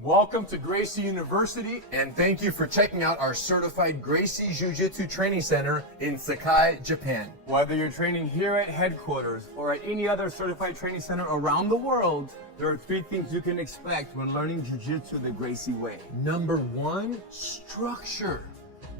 Welcome to Gracie University, and thank you for checking out our certified Gracie Jiu-Jitsu Training Center in Sakai, Japan. Whether you're training here at headquarters or at any other certified training center around the world, there are 3 things you can expect when learning Jiu-Jitsu the Gracie way. Number 1, structure.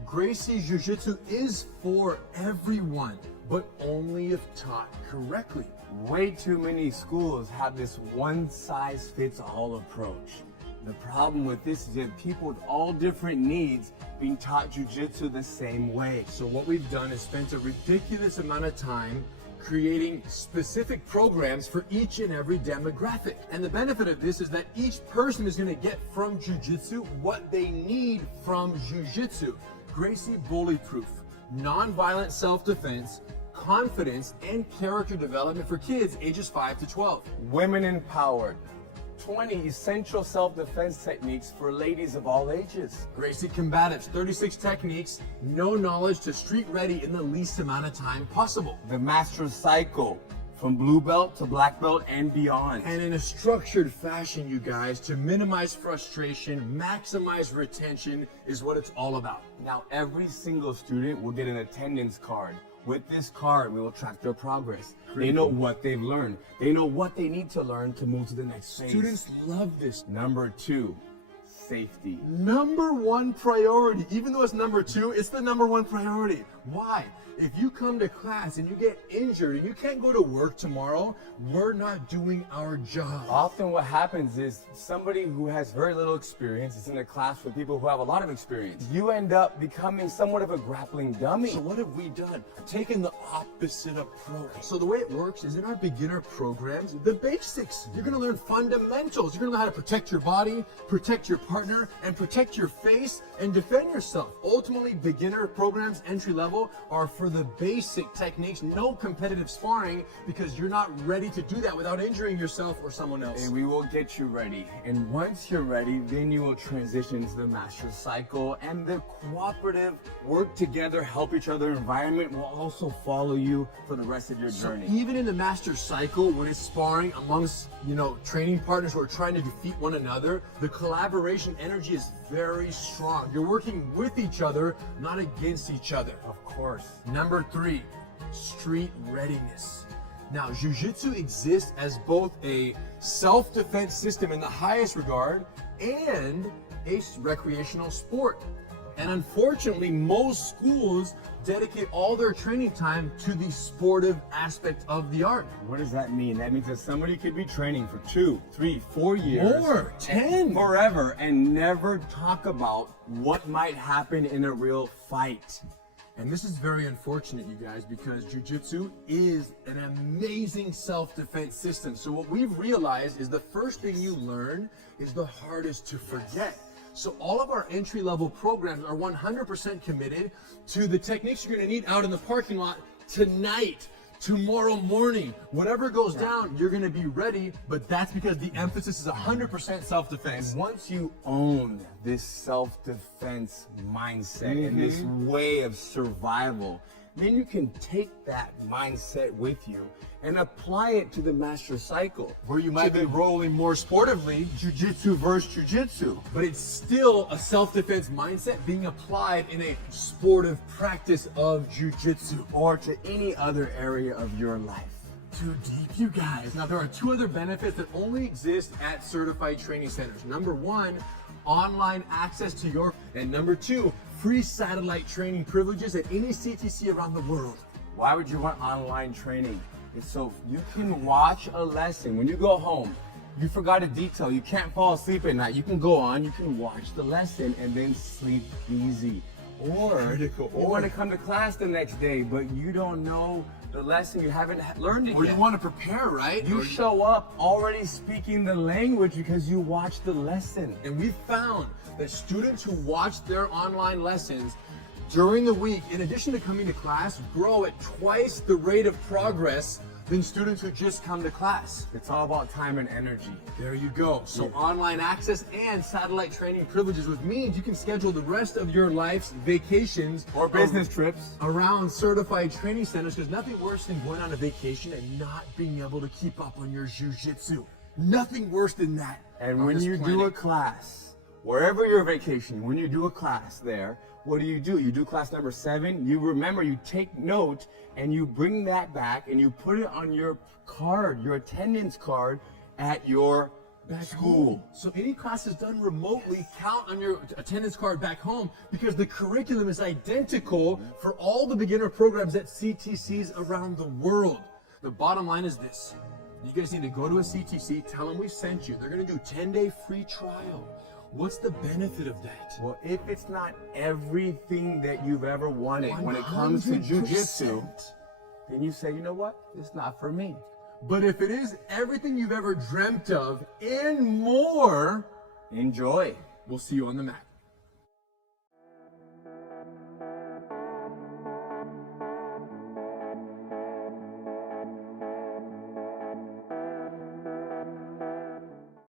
Gracie Jiu-Jitsu is for everyone, but only if taught correctly. Way too many schools have this one-size-fits-all approach. The problem with this is you have people with all different needs being taught Jiu-Jitsu the same way. So what we've done is spent a ridiculous amount of time creating specific programs for each and every demographic. And the benefit of this is that each person is going to get from Jiu-Jitsu what they need from Jiu-Jitsu. Gracie bully-proof, non-violent self-defense, confidence, and character development for kids ages 5 to 12. Women empowered. 20 essential self-defense techniques for ladies of all ages. Gracie Combatives, 36 techniques, no knowledge to street ready in the least amount of time possible. The Master Cycle, from blue belt to black belt and beyond. And in a structured fashion, you guys, to minimize frustration, maximize retention is what it's all about. Now, every single student will get an attendance card. With this card, we will track their progress. They know what they've learned. They know what they need to learn to move to the next phase. Students love this. Number 2, safety. Number 1 priority. Even though it's number 2, it's the number 1 priority. Why? If you come to class and you get injured and you can't go to work tomorrow, we're not doing our job. Often what happens is somebody who has very little experience is in a class with people who have a lot of experience. You end up becoming somewhat of a grappling dummy. So what have we done? Taken the opposite approach. So the way it works is in our beginner programs, the basics. You're gonna learn fundamentals. You're gonna learn how to protect your body, protect your partner, and protect your face, and defend yourself. Ultimately, beginner programs, entry level, are for the basic techniques, no competitive sparring, because you're not ready to do that without injuring yourself or someone else. And we will get you ready. And once you're ready, then you will transition to the Master Cycle, and the cooperative, work together, help each other environment will also follow you for the rest of your journey. Even in the Master Cycle, when it's sparring amongst, training partners who are trying to defeat one another, the collaboration energy is very strong. You're working with each other, not against each other. Of course. Number 3, street readiness. Now, Jiu-Jitsu exists as both a self-defense system in the highest regard and a recreational sport. And unfortunately, most schools dedicate all their training time to the sportive aspect of the art. What does that mean? That means that somebody could be training for 2, 3, 4 years. More, 10. Forever, and never talk about what might happen in a real fight. And this is very unfortunate, you guys, because Jiu-Jitsu is an amazing self-defense system. So what we've realized is the first thing you learn is the hardest to forget. So all of our entry-level programs are 100% committed to the techniques you're going to need out in the parking lot tonight, tomorrow morning. Whatever goes down, you're going to be ready, but that's because the emphasis is 100% self-defense. Once you own this self-defense mindset and this way of survival, then you can take that mindset with you and apply it to the Master Cycle, where you might be rolling more sportively, Jiu-Jitsu versus Jiu-Jitsu, but it's still a self-defense mindset being applied in a sportive practice of Jiu-Jitsu. or to any other area of your life. Too deep, you guys. Now, there are 2 other benefits that only exist at certified training centers. Number 1, online access to your, and number 2, free satellite training privileges at any CTC around the world. Why would you want online training? It's so you can watch a lesson. When you go home, you forgot a detail, you can't fall asleep at night, you can go on, you can watch the lesson and then sleep easy. Or you want to come to class the next day, but you don't know the lesson, you haven't learned it Or yet. you want to prepare, right? You show up already speaking the language because you watched the lesson. And we found that students who watch their online lessons during the week, in addition to coming to class, grow at twice the rate of progress than students who just come to class. It's all about time and energy. There you go. So online access and satellite training privileges, which means you can schedule the rest of your life's vacations Or business trips. around certified training centers, because nothing worse than going on a vacation and not being able to keep up on your jiu-jitsu. Nothing worse than that. And on when this you do planet. a class, wherever you're vacationing, when you do a class there, what do? You do class number 7. You remember, you take note, and you bring that back, and you put it on your card, your attendance card, at your school. So any classes done remotely count on your attendance card back home because the curriculum is identical for all the beginner programs at CTCs around the world. The bottom line is this. You guys need to go to a CTC, tell them we sent you. They're going to do 10-day free trial. What's the benefit of that? Well, if it's not everything that you've ever wanted when it comes to jujitsu, 100%. then you say, you know what? It's not for me. But if it is everything you've ever dreamt of and more, Enjoy. we'll see you on the mat.